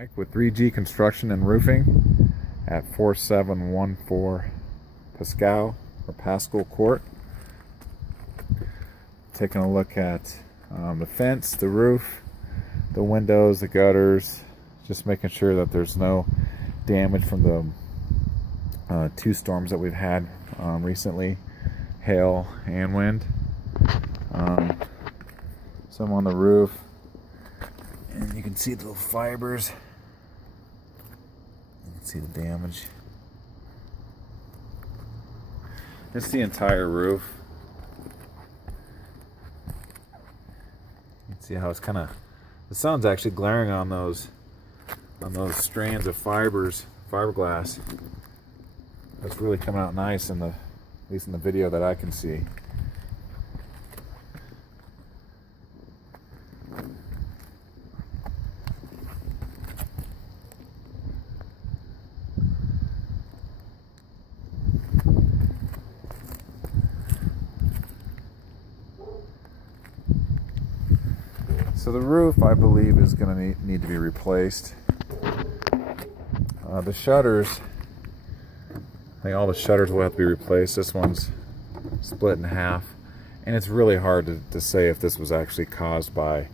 Mike with 3G Construction and Roofing at 4714 Pascal Court. Taking a look at the fence, the roof, the windows, the gutters, just making sure that there's no damage from the two storms that we've had recently, hail and wind. Some on the roof, and you can see the little fibers. You can see the damage. It's the entire roof. You can see how it's kind of, the sun's actually glaring on those strands of fiberglass. That's really coming out nice at least in the video that I can see. So the roof, I believe, is going to need to be replaced. The shutters, I think all the shutters will have to be replaced. This one's split in half, and it's really hard to say if this was actually caused by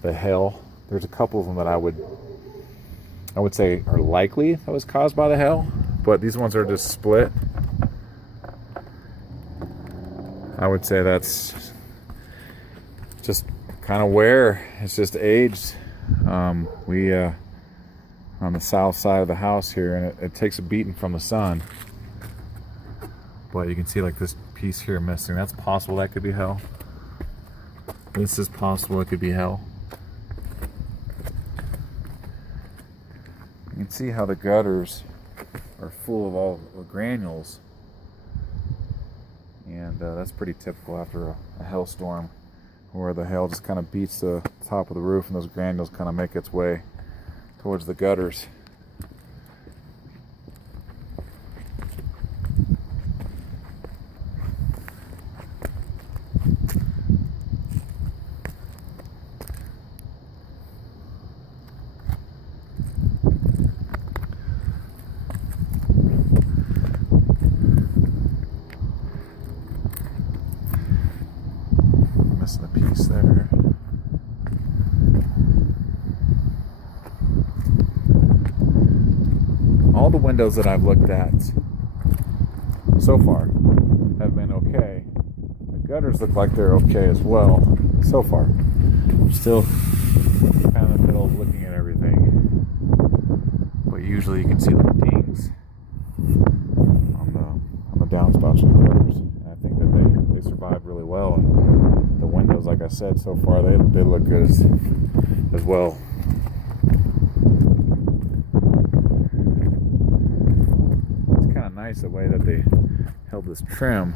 the hail. There's a couple of them that I would say are likely that was caused by the hail, but these ones are just split. I would say that's just kind of wear. It's just aged. We on the south side of the house here, and it takes a beating from the sun. But you can see like this piece here missing. That's possible that could be hail. This is possible it could be hail. You can see how the gutters are full of all the granules, and that's pretty typical after a hailstorm, where the hail just kind of beats the top of the roof and those granules kind of make its way towards the gutters. Missing a piece there. All the windows that I've looked at so far have been okay. The gutters look like they're okay as well so far. I'm still kind of in the middle of looking at everything, but usually you can see little dings on the downspouts of the gutters. And I think that they survived really well. And the windows, like I said, so far they look good as well. Nice the way that they held this trim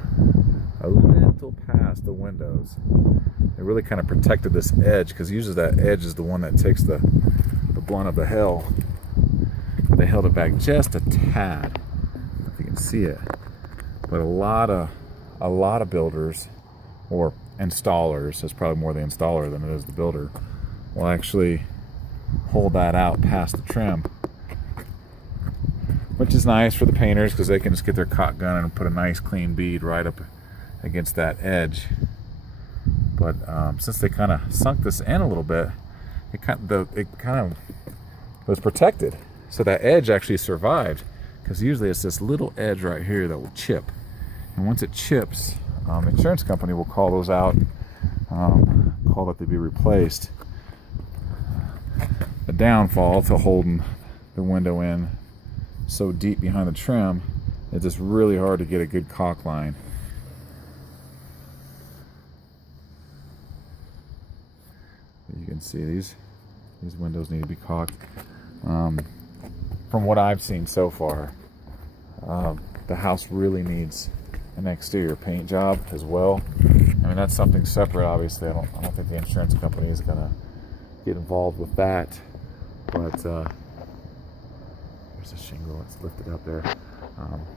a little past the windows. It really kind of protected this edge, because usually that edge is the one that takes the blunt of the hail. But they held it back just a tad. I don't know if you can see it, but a lot of builders or installers, it's probably more the installer than it is the builder, will actually hold that out past the trim, which is nice for the painters because they can just get their caulk gun and put a nice clean bead right up against that edge. But since they kind of sunk this in a little bit, it kind of was protected, so that edge actually survived, because usually it's this little edge right here that will chip, and once it chips, the insurance company will call those out, call that to be replaced. The downfall to holding the window in so deep behind the trim, it's just really hard to get a good caulk line. You can see these windows need to be caulked. From what I've seen so far, the house really needs an exterior paint job as well. I mean, that's something separate, obviously. I don't think the insurance company is gonna get involved with that, but there's a shingle that's lifted up there.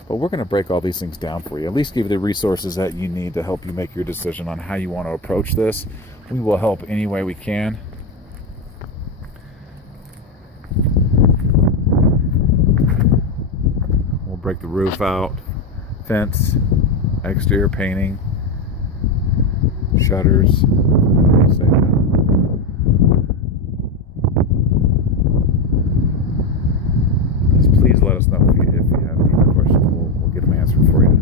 But we're going to break all these things down for you, at least give you the resources that you need to help you make your decision on how you want to approach this. We will help any way we can. break the roof out, fence, exterior painting, shutters. Just please let us know if you have any questions. We'll get them answered for you.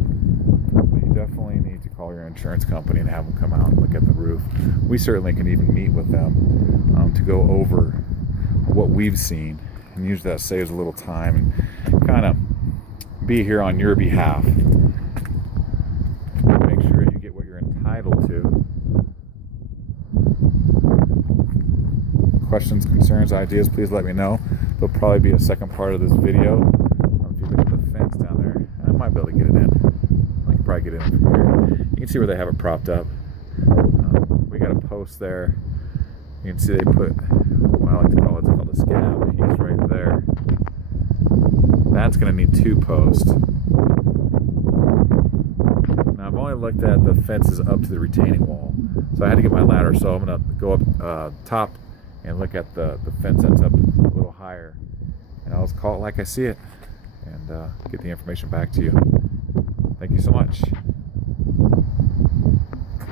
But you definitely need to call your insurance company and have them come out and look at the roof. We certainly can even meet with them to go over what we've seen, and usually that saves a little time and kind of be here on your behalf. Make sure you get what you're entitled to. Questions, concerns, ideas, please let me know. There'll probably be a second part of this video. If you look at the fence down there, I might be able to get it in. I can probably get it in from here. You can see where they have it propped up. We got a post there. You can see they put what I like to call it's called a scab piece right there. That's going to need 2 posts. Now I've only looked at the fences up to the retaining wall, so I had to get my ladder. So I'm going to go up top and look at the fence that's up a little higher, and I'll just call it like I see it and get the information back to you. Thank you so much.